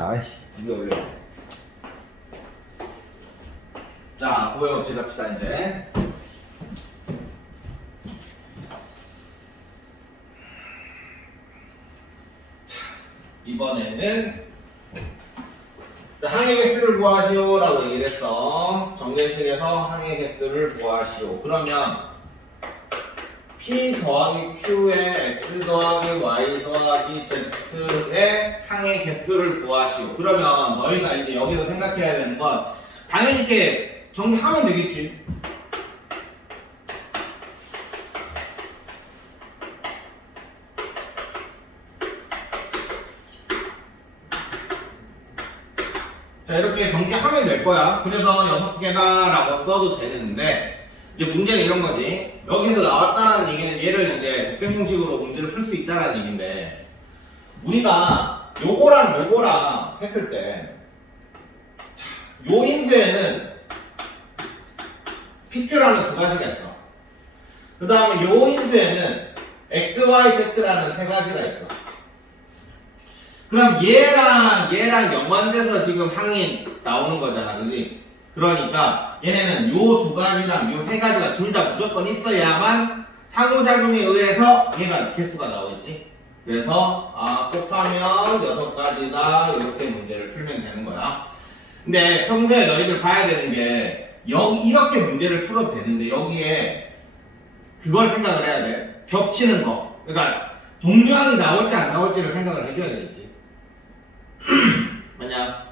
아이씨, 이거 올려. 자, 고백업체 갑시다, 이제. 이번에는 자, 항해 개수를 구하시오라고 얘기를 했어. 정제식에서 항해 개수를 구하시오. 그러면 P 더하기 Q에 X 더하기 Y 더하기 Z의 항해 개수를 구하시오. 그러면 너희가 이제 여기서 생각해야 되는 건 당연히 이렇게 정리하면 되겠지. 자, 이렇게 전개하면 될 거야. 그래서 6개다라고 써도 되는데, 이제 문제는 이런 거지. 여기서 나왔다는 얘기는 얘를 이제 곱셈공식으로 문제를 풀 수 있다는 얘기인데, 우리가 요거랑 했을 때, 요 인수에는 PQ라는 두 가지가 있어. 그 다음에 요 인수에는 X, Y, Z라는 세 가지가 있어. 그럼 얘랑 연관돼서 지금 항이 나오는 거잖아, 그지? 그러니까 얘네는 요 두 가지랑 요 세 가지가 둘 다 무조건 있어야만 상호작용에 의해서 얘가 개수가 나오겠지? 그래서 곱하면 6가지다 이렇게 문제를 풀면 되는 거야. 근데 평소에 너희들 봐야 되는 게 여기 이렇게 문제를 풀어도 되는데 여기에 그걸 생각을 해야 돼. 겹치는 거. 그러니까 동류항이 나올지 안 나올지를 생각을 해줘야 되겠지. 뭐냐?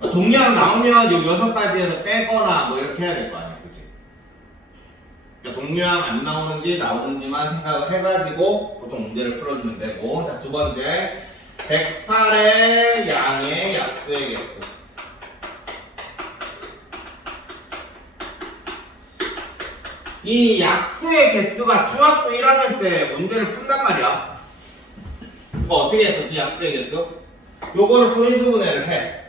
동류항 나오면 요 6가지에서 빼거나 뭐 이렇게 해야 될 거 아니야, 그치? 그러니까 동류항 안 나오는지 나오는지만 생각을 해가지고 보통 문제를 풀어주면 되고. 자, 두 번째 108의 양의 약수의 개수. 이 약수의 개수가 중학교 1학년 때 문제를 푼단 말이야. 이거 어떻게 했었지, 약수의 개수? 요거를 소인수분해를 해.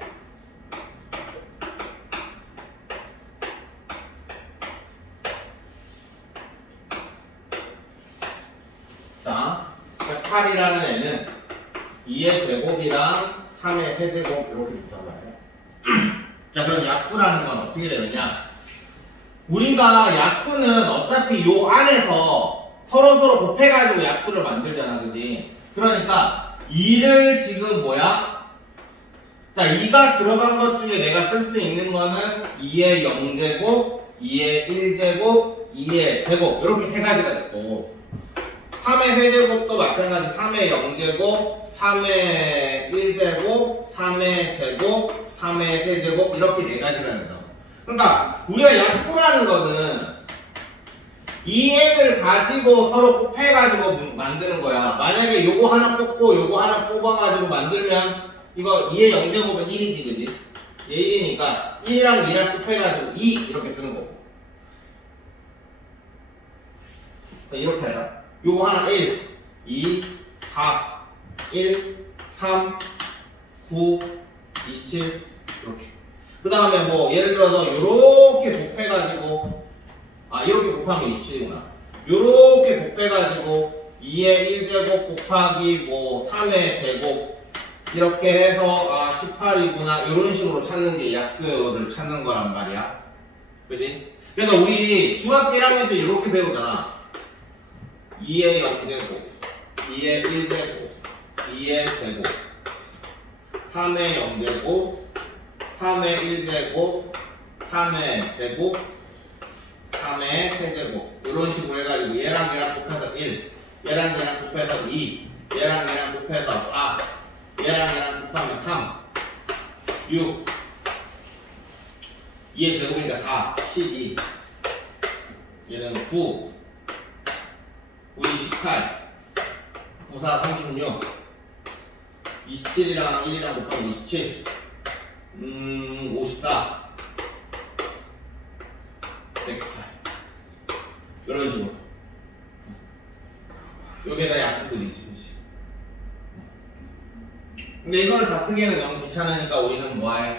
자, 108이라는 애는 2의 제곱이랑 3의 세제곱 이렇게 준다고 해요. 자, 그럼 약수라는 건 어떻게 되느냐? 우리가 약수는 어차피 요 안에서 서로 곱해가지고 약수를 만들잖아, 그지? 그러니까 2를 지금 뭐야? 자, 2가 들어간 것 중에 내가 쓸 수 있는 거는 2의 0제곱, 2의 1제곱, 2의 제곱 이렇게 세 가지가 있고 3의 세제곱도 마찬가지 3의 0제곱, 3의 1제곱, 3의 제곱, 3의 세제곱 이렇게 네 가지가 된다. 그러니까 우리가 약수라는 거는 이 애들 가지고 서로 곱해가지고 만드는 거야. 만약에 요거 하나 뽑고 요거 하나 뽑아가지고 만들면 이거 2의 0제곱은 1이지, 그지? 얘 1이니까 1이랑 2랑 곱해가지고 2 이렇게 쓰는 거고. 이렇게 하자. 요거 하나 1, 2, 4, 1, 3, 9, 27 이렇게. 그 다음에 뭐 예를 들어서 요렇게 곱해가지고 이렇게 곱하면 27이구나. 요렇게 곱해가지고 2의 1제곱 곱하기 뭐 3의 제곱 이렇게 해서 18이구나 이런 식으로 찾는 게 약수를 찾는 거란 말이야. 그지? 그래서 우리 중학교 1학년 때 이렇게 배우잖아. 2의 0제곱, 2의 1제곱, 2의 제곱, 3의 0제곱, 3의 1제곱, 3의 제곱, 3의 세제곱 이런 식으로 해가지고 얘랑 얘랑 곱해서 1, 얘랑 얘랑 곱해서 2, 얘랑 얘랑 곱해서 4, 얘랑 얘랑 곱하면 3, 6, 2의 제곱이니까 4, 12, 얘는 9, 9, 18, 9, 4, 36, 27이랑 1이랑 곱하면 27, 54, 108 이런 식으로 요게 다 약수들이지, 그치? 근데 이거를 다 쓰기에는 너무 귀찮으니까 우리는 뭐해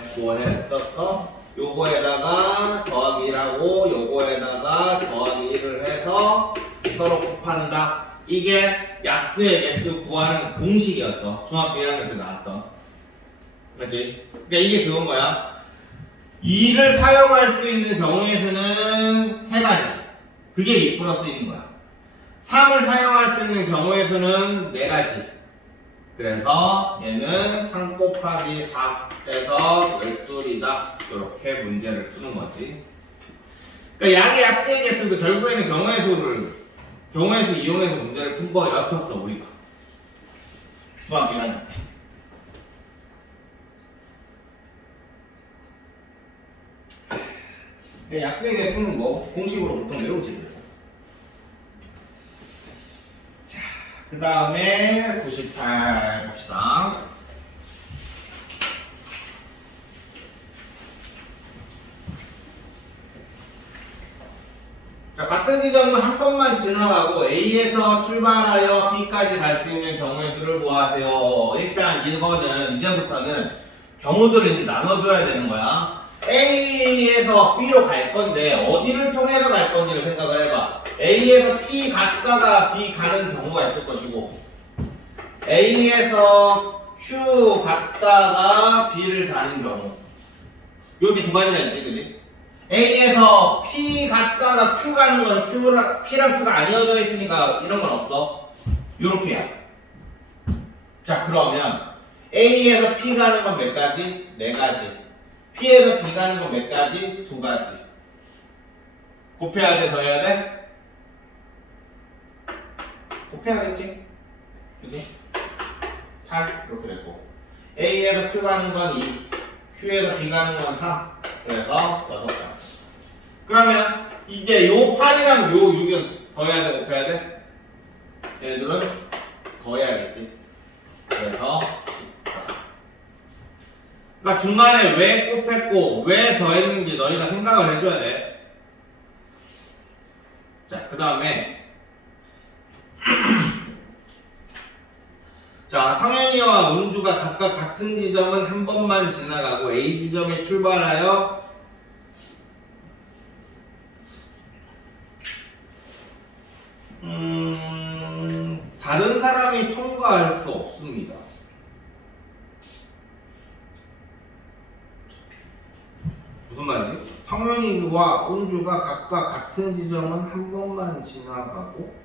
썼어? 요거에다가 더하기 1하고 요거에다가 더하기 1을 해서 서로 곱한다. 이게 약수의 개수 구하는 공식이었어. 중학교 1학년 때 나왔던. 그렇지? 그러니까 이게 그건 거야. 2를 사용할 수 있는 경우에서는 세 가지. 그게 2 플러스 1인 거야. 3을 사용할 수 있는 경우에서는 네 가지. 그래서 얘는 3 곱하기 4 해서 12이다. 이렇게 문제를 푸는 거지. 그러니까 양의 약수의 개수도 결국에는 경우의 수 이용해서 문제를 푼 거였었어, 우리가. 중학교 1학년 때. 약수의 개수는 뭐 공식으로 보통 외우지 그래서. 자, 그 다음에 98 봅시다. 자, 같은 지점을 한 번만 지나가고 A에서 출발하여 B까지 갈 수 있는 경우의 수를 구하세요. 일단 이거는 이제부터는 경우들을 이제 나눠줘야 되는 거야. A에서 B로 갈 건데 어디를 통해서 갈 건지를 생각을 해봐. A에서 P 갔다가 B 가는 경우가 있을 것이고 A에서 Q 갔다가 B를 가는 경우 이렇게 두 가지가 있지, 그지? A에서 P 갔다가 Q 가는 거는 P랑 Q가 안 이어져 있으니까 이런 건 없어. 요렇게야. 자, 그러면 A에서 P 가는 건 몇 가지? 네 가지. P에서 B 가는 건 몇 가지? 두 가지. 곱해야 돼, 더해야 돼? 곱해야겠지? 그지? 8 이렇게 됐고 A에서 Q 가는 건 2, Q에서 B 가는 건 3. 그래서 6가지. 그러면 이제 요 8이랑 요 6은 더해야 돼, 곱해야 돼? 얘네들은 더해야겠지. 그래서 14. 그러니까 중간에 왜 곱했고 왜 더했는지 너희가 생각을 해줘야 돼. 자, 그 다음에 자, 성현이와 은주가 각각 같은 지점은 한 번만 지나가고 A 지점에 출발하여 다른 사람이 통과할 수 없습니다. 무슨 말이지? 성현이와 은주가 각각 같은 지점은 한 번만 지나가고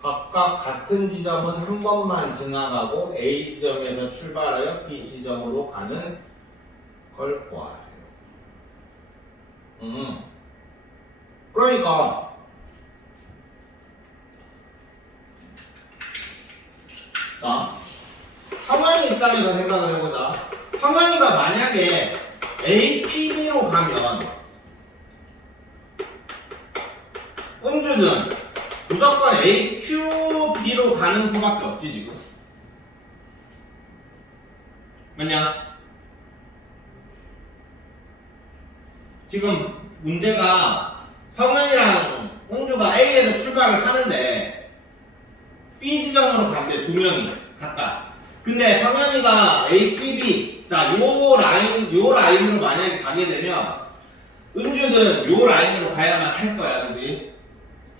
각각 같은 지점은 한 번만 지나가고 A 지점에서 출발하여 B 지점으로 가는 걸 구하세요. 그러니까 자, 성현이 입장에서 생각을 해보자. 성현이가 만약에 APB로 가면 은주는 무조건 AQB로 가는 수밖에 없지 지금. 왜냐? 지금 문제가 성현이랑 은주가 A에서 출발을 하는데 B 지점으로 간대, 두 명이 각각. 근데 성현이가 APB, 자, 요 라인으로 만약에 가게 되면 은주는 요 라인으로 가야만 할 거야, 그지?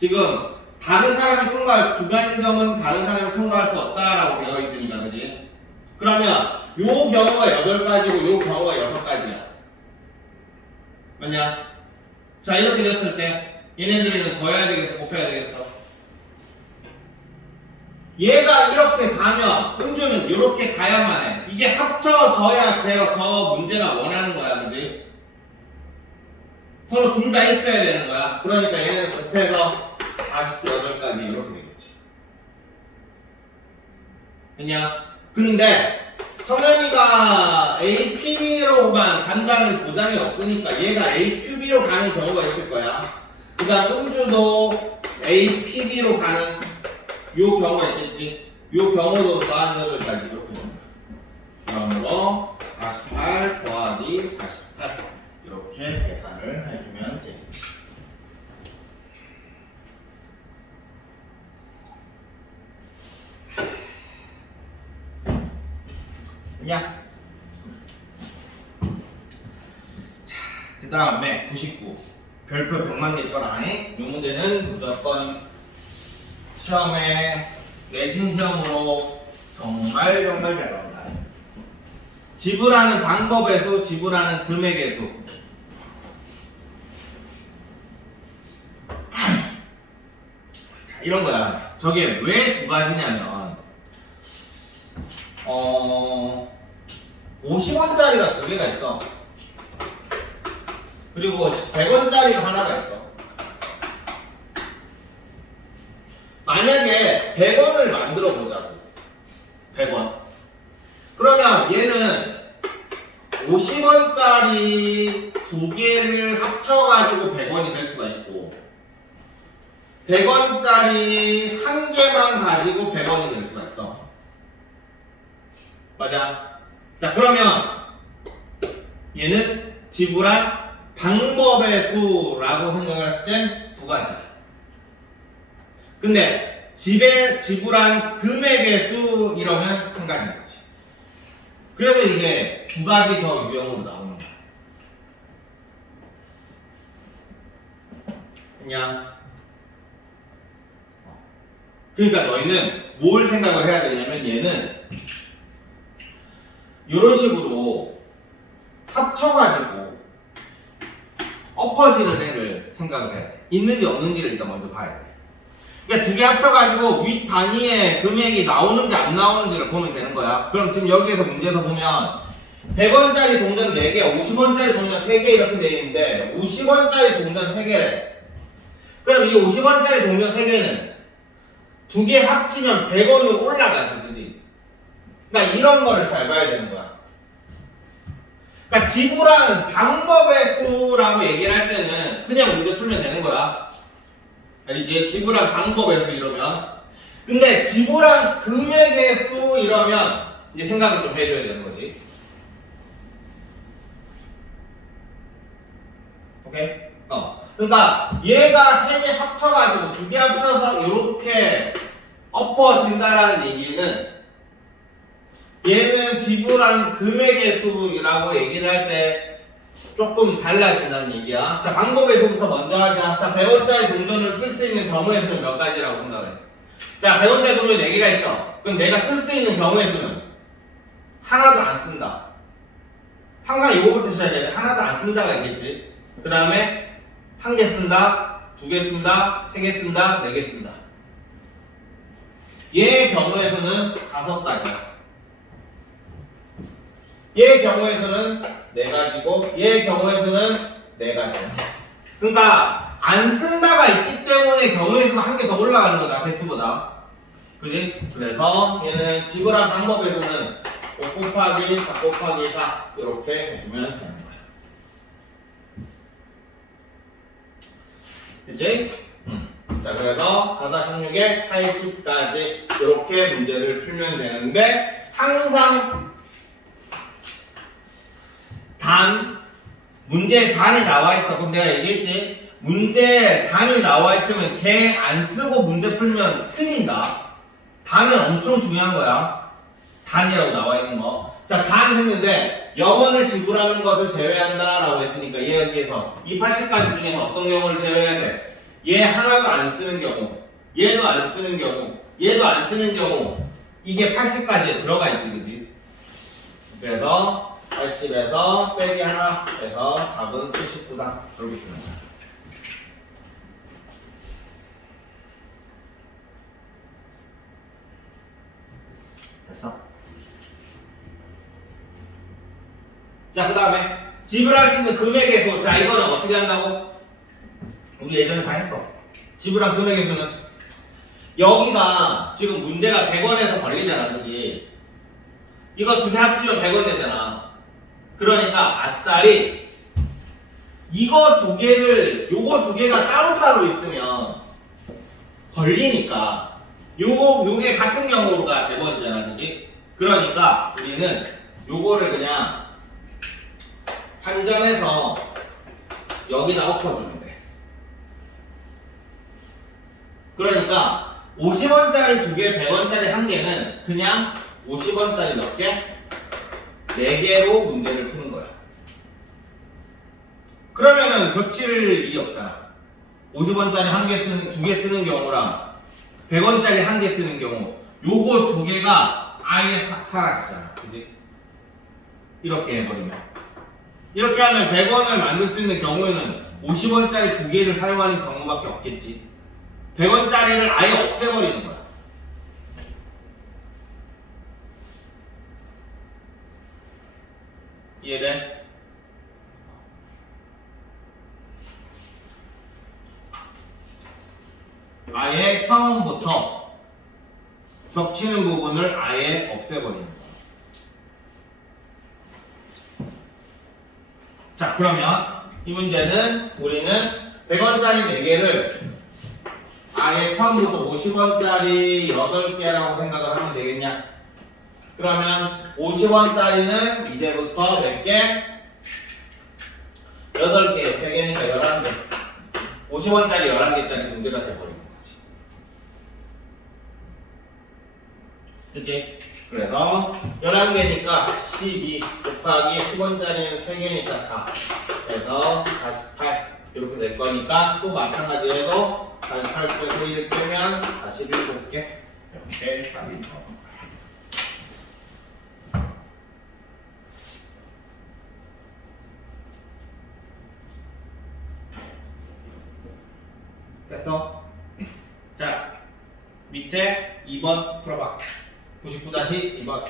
지금 다른 사람이 통과할 두 가지 점은 다른 사람이 통과할 수 없다라고 되어 있으니까, 그지? 그러면 요 경우가 8가지고 요 경우가 6가지야. 맞냐? 자, 이렇게 됐을 때 얘네들이는 더해야 되겠어, 곱해야 되겠어? 얘가 이렇게 가면 은주는 이렇게 가야만 해. 이게 합쳐져야 제가 저 문제가 원하는 거야, 그지? 서로 둘 다 있어야 되는 거야. 그러니까 얘네는 곱해서 48가지 이렇게 되겠지. 그냥 근데 성현이가 APB로만 간다는 보장이 없으니까 얘가 AQB로 가는 경우가 있을 거야. 그 다음 은주도 APB로 가는 요 경우가 있겠지. 요 경우도 48가지 이렇게 됩니다. 그러므로 48 더하기 48 이렇게 계산을 해주면 되겠지. 야. 그 다음에 99. 별표 100만 개 쳐라. 이 문제는 무조건 시험에 내신 시험으로 정말 잘 나온다. 지불하는 방법의 수, 지불하는 금액의 수. 자, 이런 거야. 저게 왜 두 가지냐면 50원짜리가 두 개가 있어. 그리고 100원짜리가 하나가 있어. 만약에 100원을 만들어 보자고. 100원. 그러면 얘는 50원짜리 두 개를 합쳐가지고 100원이 될 수가 있고 100원짜리 한 개만 가지고 100원이 될 수가 있어. 맞아. 자, 그러면 얘는 지불한 방법의 수라고 생각을 했을 땐 두 가지야. 근데 집에 지불한 금액의 수 이러면 한 가지인 거지. 그래서 이게 두 가지 저 유형으로 나오는 거야. 그냥 그러니까 너희는 뭘 생각을 해야 되냐면 얘는 이런 식으로 합쳐가지고 엎어지는 애를 생각을 해야 돼. 있는지 없는지를 일단 먼저 봐야 돼. 그러니까 두 개 합쳐가지고 윗 단위의 금액이 나오는지 안 나오는지를 보면 되는 거야. 그럼 지금 여기에서 문제에서 보면 100원짜리 동전 4개, 50원짜리 동전 3개 이렇게 돼 있는데 50원짜리 동전 3개래. 그럼 이 50원짜리 동전 3개는 두 개 합치면 100원으로 올라가지, 그지? 그러니까 이런 거를 잘 봐야 되는 거야. 그러니까 지불한 방법의 수라고 얘기를 할 때는 그냥 문제 풀면 되는 거야. 알지? 지불한 방법의 수 이러면. 근데 지불한 금액의 수 이러면 이제 생각을 좀 해줘야 되는 거지. 오케이? 그러니까 얘가 세 개 합쳐가지고 두 개 합쳐서 이렇게 엎어진다라는 얘기는 얘는 지불한 금액의 수라고 얘기를 할 때 조금 달라진다는 얘기야. 자, 방법의 수부터 먼저 하자. 자, 100원짜리 동전을 쓸 수 있는 경우의 수는 몇 가지라고 생각해? 자, 100원짜리 동전이 4개가 있어. 그럼 내가 쓸 수 있는 경우의 수는 하나도 안 쓴다. 항상 이거부터 시작해야 돼. 하나도 안 쓴다가 있겠지. 그 다음에 한 개 쓴다, 두 개 쓴다, 세 개 쓴다, 네 개 쓴다. 얘의 경우에서는 5가지야. 얘의 경우에서는 4가지고 얘의 경우에서는 4가지야. 그러니까 안 쓴다가 있기 때문에 경우의 수가 한 개 더 올라가는 거다, 개수보다. 그지? 그래서 얘는 지불한 방법에서는 5 곱하기 4 곱하기 4 이렇게 해주면 되는 거야. 그치? 자, 그래서 4-16에 80까지 이렇게 문제를 풀면 되는데 항상 문제에 단이 나와 있어. 그럼 내가 얘기했지? 문제에 단이 나와 있으면 걔 안 쓰고 문제 풀면 틀린다. 단은 엄청 중요한 거야. 단이라고 나와 있는 거. 자, 단 했는데 0원을 지불하는 것을 제외한다 라고 했으니까 얘 여기에서 이 80가지 중에서 어떤 경우를 제외해야 돼? 얘 하나도 안 쓰는 경우, 얘도 안 쓰는 경우, 얘도 안 쓰는 경우, 이게 80까지에 들어가 있지, 그지? 그래서 80에서 빼기 하나 해서 답은 79다. 그렇게 쓰는 거야. 됐어? 자, 그 다음에 지불할 수 있는 금액의 수. 자, 이거는 어떻게 한다고? 우리 예전에 다 했어. 지불한 금액의 수는 여기가 지금 문제가 100원에서 걸리잖아, 그지? 이거 두 개 합치면 100원 되잖아. 그러니까 아싸리 이거 두 개를 요거 두 개가 따로따로 있으면 걸리니까 요게 같은 경우가 돼버리잖아, 그지? 그러니까 우리는 요거를 그냥 환전해서 여기다 엎어주면 돼. 그러니까 50원짜리 두 개, 100원짜리 한 개는 그냥 50원짜리 몇 개? 4개로 문제를 푸는 거야. 그러면은 겹칠 일이 없잖아. 50원짜리 한 개 쓰는, 두 개 쓰는 경우랑 100원짜리 한 개 쓰는 경우 요거 두 개가 아예 싹 사라지잖아. 그지? 이렇게 해버리면. 이렇게 하면 100원을 만들 수 있는 경우에는 50원짜리 두 개를 사용하는 경우밖에 없겠지. 100원짜리를 아예 없애버리는 거야. 이해돼? 아예 처음부터 겹치는 부분을 아예 없애버리는 거야. 자, 그러면 이 문제는 우리는 100원짜리 4개를 아예 처음부터 50원짜리 8개라고 생각을 하면 되겠냐? 그러면 50원짜리는 이제부터 몇 개? 8개, 3개니까 11개. 50원짜리 11개짜리 문제가 돼버리는 거지. 그치? 그래서 11개니까 12 곱하기 10원짜리는 3개니까 4. 그래서 48 이렇게 될 거니까 또 마찬가지로 해도 48 빼고 1 빼면 47개 이렇게 답이 나오는 거야. 됐어? 자, 밑에 2번 풀어봐. 99-2번.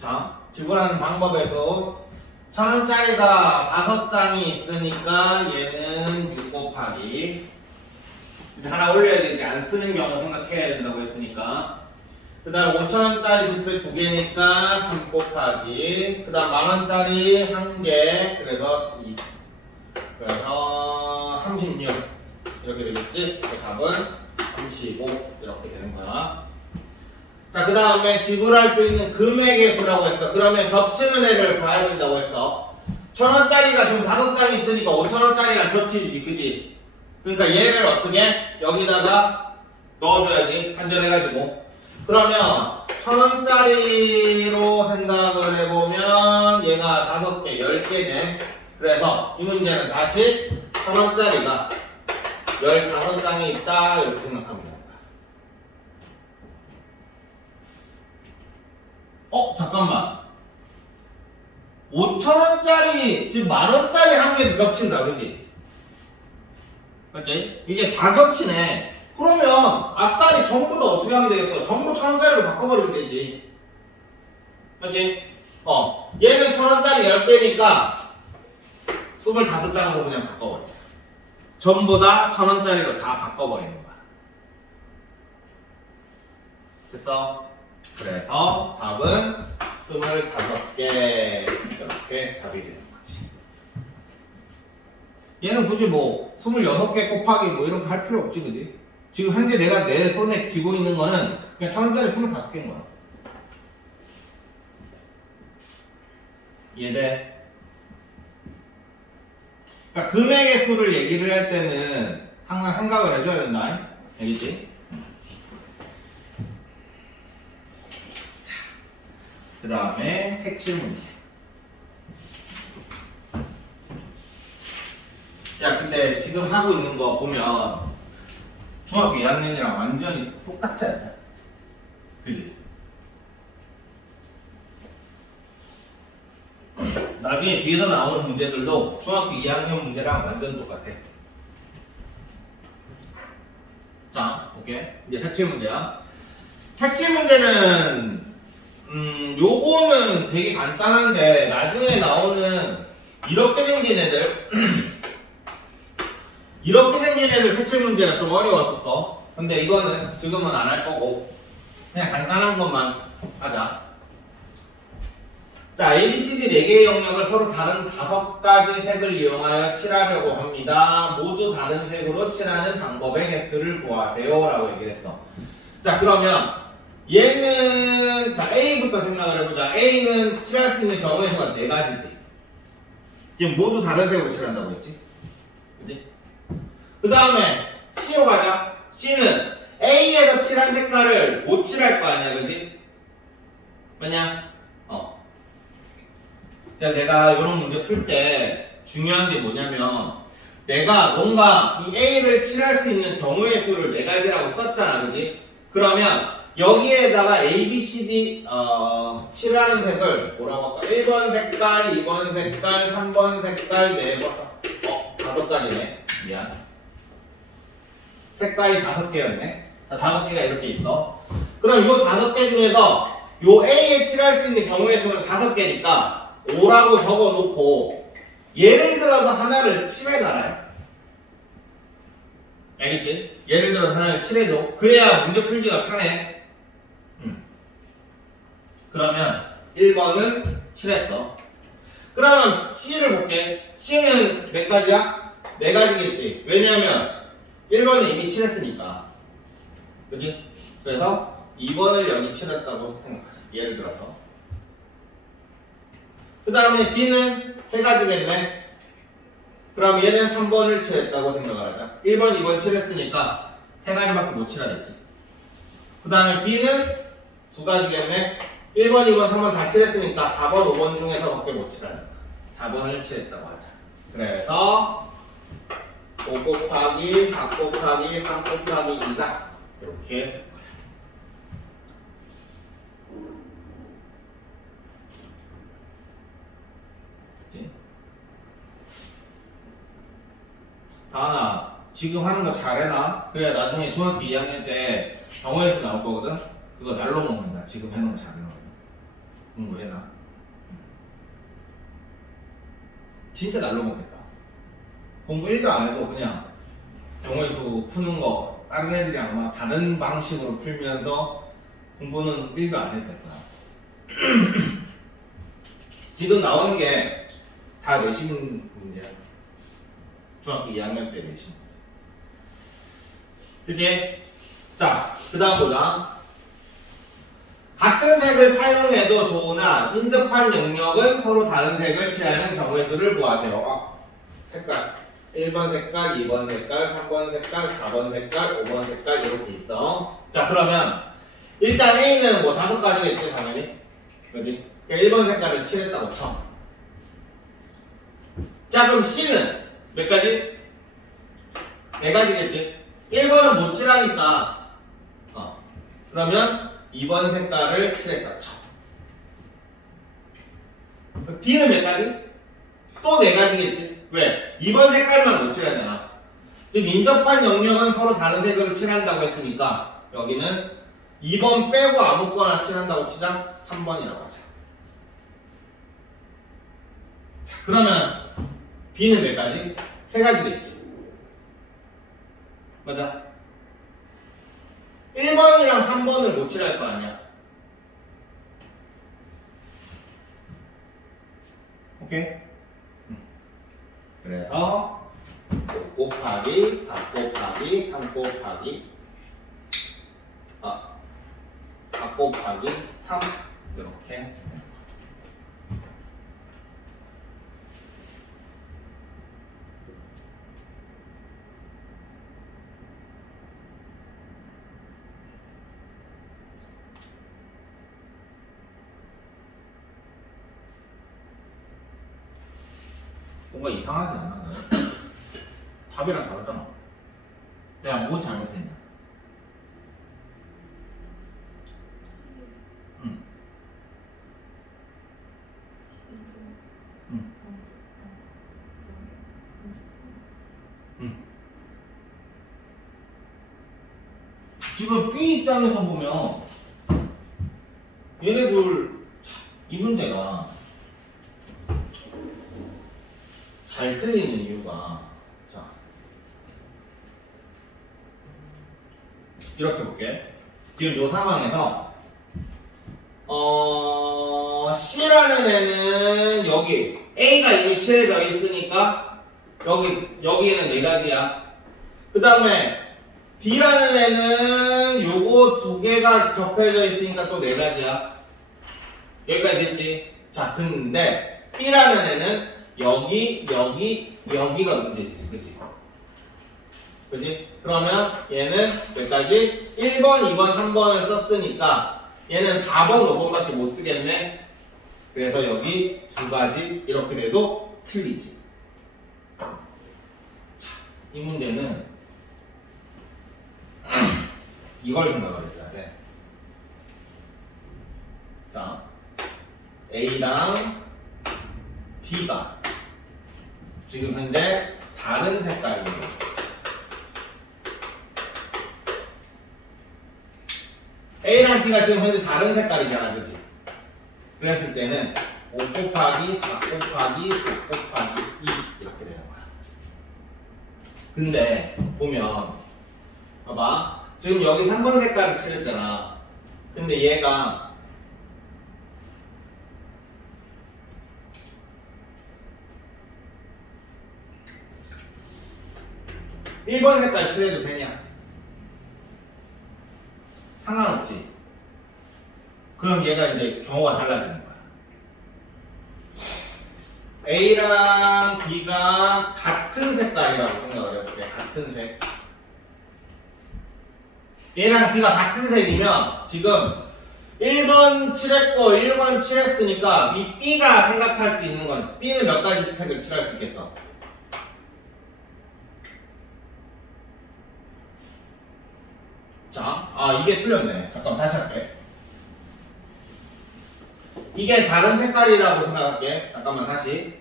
자, 지불하는 방법에서 1000원짜리가 5장이 있으니까 얘는 6 곱하기 이제 하나 올려야 되지. 안 쓰는 경우 생각해야 된다고 했으니까. 그 다음 5000원짜리 집회 2개니까 3 곱하기 그 다음 만원짜리 1개 그래서 2 그래서 36 이렇게 되겠지? 그 답은 35 이렇게 되는 거야. 자, 그 다음에 지불할 수 있는 금액의 수라고 했어. 그러면 겹치는 애를 봐야 된다고 했어. 1000원짜리가 지금 5장이 있으니까 5000원짜리랑 겹치지, 그지? 그러니까 얘를 어떻게? 여기다가 넣어줘야지. 환전해가지고. 그러면 1000원짜리로 생각을 해보면 얘가 5개, 10개네. 그래서 이 문제는 다시 1000원짜리가 15장이 있다. 이렇게 생각합니다. 잠깐만. 5000원짜리, 지금 만원짜리 한 개도 겹친다, 그지? 맞지? 이게 다 겹치네. 그러면 아싸리 전부 다 어떻게 하면 되겠어? 전부 1,000원짜리로 바꿔버리면 되지. 맞지? 얘는 1,000원짜리 10개니까 25장으로 그냥 바꿔버리자. 전부 다 1,000원짜리로 다 바꿔버리는 거야. 됐어? 그래서 답은 25개 이렇게 답이 되는 거지. 얘는 굳이 뭐 26개 곱하기 뭐 이런 거 할 필요 없지, 그지? 지금 현재 내가 내 손에 쥐고 있는 거는 그냥 1,000원짜리 25개인 거야. 이해돼? 그러니까 금액의 수를 얘기를 할 때는 항상 생각을 해줘야 된다. 알겠지? 자, 그 다음에 색칠 문제. 야, 근데 지금 하고 있는 거 보면 중학교 2학년이랑 완전히 똑같지 않냐? 그지? 나중에 뒤에서 나오는 문제들도 중학교 2학년 문제랑 완전 똑같아. 자, 오케이. 이제 색칠 문제야. 색칠 문제는 요거는 되게 간단한데 나중에 나오는 이렇게 생긴 애들 이렇게 생긴 애들 색칠 문제가 좀 어려웠었어. 근데 이거는 지금은 안 할 거고 그냥 간단한 것만 하자. 자, ABCD 4개의 영역을 서로 다른 5가지 색을 이용하여 칠하려고 합니다. 모두 다른 색으로 칠하는 방법의 개수를 구하세요. 라고 얘기를 했어. 자, 그러면 얘는 자 A부터 생각을 해보자. A는 칠할 수 있는 경우의 수가 4가지지. 지금 모두 다른 색으로 칠한다고 했지. 그치? 그 다음에 C로 가자. C는 A에서 칠한 색깔을 못 칠할 거 아니야, 그치? 왜냐? 그러니까 내가 이런 문제 풀 때 중요한 게 뭐냐면 내가 뭔가 이 A를 칠할 수 있는 경우의 수를 4가지라고 썼잖아, 그치? 그러면 여기에다가 A, B, C, D 칠하는 색을 뭐라고 할까? 1번 색깔, 2번 색깔, 3번 색깔, 4번 5가지네. 미안. 색깔이 5개였네. 5개가 이렇게 있어. 그럼 이 5개 중에서 요 A에 칠할 수 있는 경우의 수는 5개니까 5라고 적어놓고 예를 들어서 하나를 칠해놔요. 알겠지? 예를 들어서 하나를 칠해줘. 그래야 문제 풀기가 편해. 그러면 1번은 칠했어. 그러면 C를 볼게. C는 몇 가지야? 4가지겠지. 왜냐면 1번은 이미 칠했으니까. 그치? 그래서 2번을 여기 칠했다고 생각하자. 예를 들어서. 그 다음에 D는 3가지겠네. 그럼 얘는 3번을 칠했다고 생각을 하자. 1번, 2번 칠했으니까 3가지밖에 못 칠하겠지. 그 다음에 B는 2가지겠네. 1번, 2번, 3번 다 칠했으니까 4번, 5번 중에서밖에 못 칠하니까 4번을 칠했다고 하자. 그래서 5 곱하기 4 곱하기 3 곱하기 2다. 이렇게 될 거야. 그치? 다은아, 지금 하는 거 잘해놔. 그래야 나중에 중학교 2학년 때 경호에서 나올 거거든? 그거 날로 먹는다. 지금 해놓은 거 잘해놔. 공부해놔. 진짜 날로 먹겠다. 공부 1도 안 해도 그냥 경호에서 푸는 거 다른 애들이랑 아마 다른 방식으로 풀면서 공부는 1도 안 해도 될 거야. 지금 나오는 게 다 내신 문제야. 중학교 2학년 때 내신 문제. 그치? 자, 그 다음 보자. 같은 색을 사용해도 좋으나 인접한 영역은 서로 다른 색을 칠하는 경우의 수를 구하세요. 색깔 1번 색깔, 2번 색깔, 3번 색깔, 4번 색깔, 5번 색깔 이렇게 있어. 자, 그러면 일단 A는 뭐 5가지겠지 당연히. 그지? 그러니까 1번 색깔을 칠했다고 쳐. 자, 그럼 C는 몇 가지? 4가지겠지? 1번은 못 칠하니까 그러면 2번 색깔을 칠했다 쳐. D는 몇 가지? 또 4가지겠지? 왜? 2번 색깔만 못 칠하잖아. 즉 인접한 영역은 서로 다른 색으로 칠한다고 했으니까 여기는 2번 빼고 아무거나 칠한다고 치자. 3번이라고 하자. 자, 그러면 B는 몇 가지? 3가지겠지. 맞아. 1번이랑 3번을 못 칠할 거 아니야. 오케이? 그래서 5 곱하기 4 곱하기 3 곱하기 4 곱하기 3 이렇게 뭔가 이상하지 않나? 답이랑 다르잖아. 내가 뭐 잘못했냐? 응. 응. 응. 지금 B 입장에서 보면 얘네들 이 문제가 잘 틀리는 이유가 자 이렇게 볼게. 지금 이 상황에서 C라는 애는 여기 A가 이미 칠해져 있으니까 여기에는 4가지야. 그 다음에 D라는 애는 요거 2개가 겹쳐져 있으니까 또 4가지야. 여기까지 됐지? 자, 근데 B라는 애는 여기가 문제지, 그치? 그치? 그러면 얘는 몇 가지? 1번, 2번, 3번을 썼으니까 얘는 4번, 5번밖에 못 쓰겠네. 그래서 여기 2가지 이렇게 돼도 틀리지. 자, 이 문제는 이걸 생각을 해야 돼. 자, A랑 D가 지금 현재 다른 색깔이에요. A랑 D가 지금 현재 다른 색깔이잖아, 그지? 그랬을 때는 5 곱하기 4 곱하기 4 곱하기 2 이렇게 되는 거야. 근데 보면 봐봐, 지금 여기 3번 색깔을 칠했잖아. 근데 얘가 1번 색깔 칠해도 되냐? 상관없지. 그럼 얘가 이제 경우가 달라지는 거야. A랑 B가 같은 색깔이라고 생각을 해볼게. 같은 색. A랑 B가 같은 색이면 지금 1번 칠했고 1번 칠했으니까 이 B가 생각할 수 있는 건 B는 몇 가지 색을 칠할 수 있겠어? 자, 이게 틀렸네. 잠깐 다시 할게. 이게 다른 색깔이라고 생각할게. 잠깐만 다시.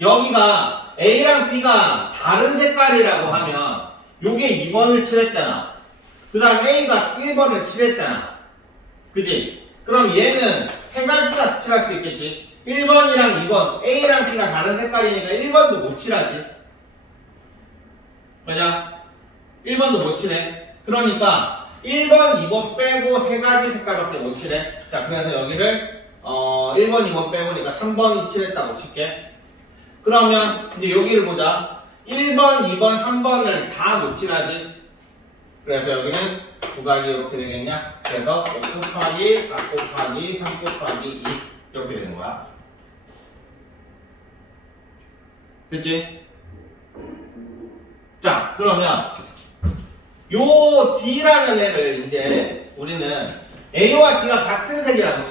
여기가 A랑 B가 다른 색깔이라고 하면 요게 2번을 칠했잖아. 그 다음 A가 1번을 칠했잖아. 그지? 그럼 얘는 3가지가 칠할 수 있겠지. 1번이랑 2번, A랑 B가 다른 색깔이니까 1번도 못 칠하지. 그죠? 1번도 못 칠해. 그러니까 1번, 2번 빼고 3가지 색깔밖에 못 칠해. 자, 그래서 여기를 1번, 2번 빼고니까 3번이 칠했다고 칠게. 그러면 이제 여기를 보자. 1번, 2번, 3번을 다 못 칠하지. 그래서 여기는 2가지 이렇게 되겠냐? 그래서 5 곱하기 4 곱하기 3 곱하기 2 이렇게 되는 거야. 됐지? 자, 그러면 요 D라는 애를 이제 우리는 A와 D가 같은 색이라고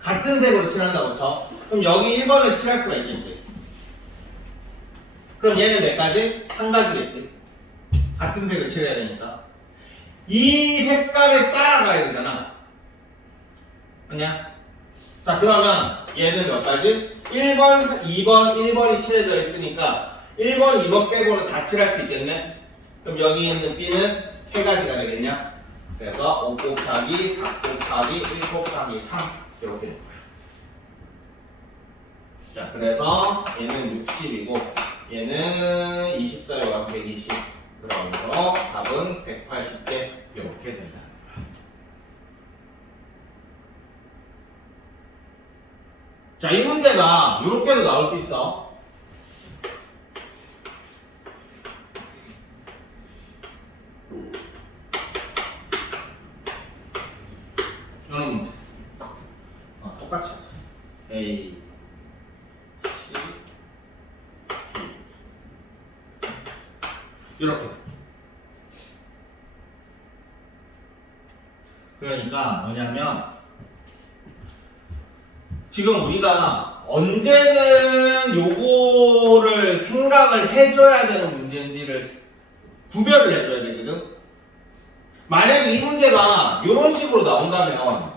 같은 색으로 칠한다고 쳐. 그럼 여기 1번을 칠할 수가 있겠지. 그럼 얘는 몇 가지? 1가지겠지. 같은 색을 칠해야 되니까. 이 색깔에 따라가야 되잖아. 아니야? 자, 그러면 얘는 몇 가지? 1번, 2번, 1번이 칠해져 있으니까 1번, 2번 빼고는 다 칠할 수 있겠네? 그럼 여기 있는 B는 세 가지가 되겠냐? 그래서 5 곱하기 4 곱하기 1 곱하기 3 이렇게 될 거야. 자, 그래서 얘는 60이고 얘는 24에 120 그러면서 답은 180개 이렇게 된다. 자, 이 문제가 이렇게도 나올 수 있어. 이런 문제. 똑같이 하자. A, C, B. 이렇게. 그러니까 뭐냐면 지금 우리가 언제는 요거를 생각을 해줘야 되는 문제인지를 구별을 해줘야 되거든. 만약에 이 문제가 이런 식으로 나온다면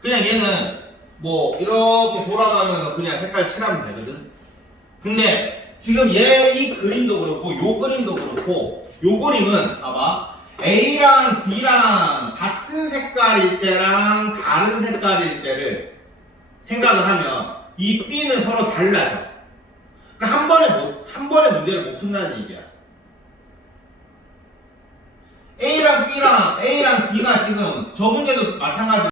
그냥 얘는 뭐 이렇게 돌아가면서 그냥 색깔 칠하면 되거든. 근데 지금 얘 이 그림도 그렇고 요 그림도 그렇고 요 그림은 봐봐. A랑 D랑 같은 색깔일 때랑 다른 색깔일 때를 생각을 하면 이 B는 서로 달라져. 그러니까 한 번에 문제를 못 푼다는 얘기야. A랑 D가 지금 저 문제도 마찬가지로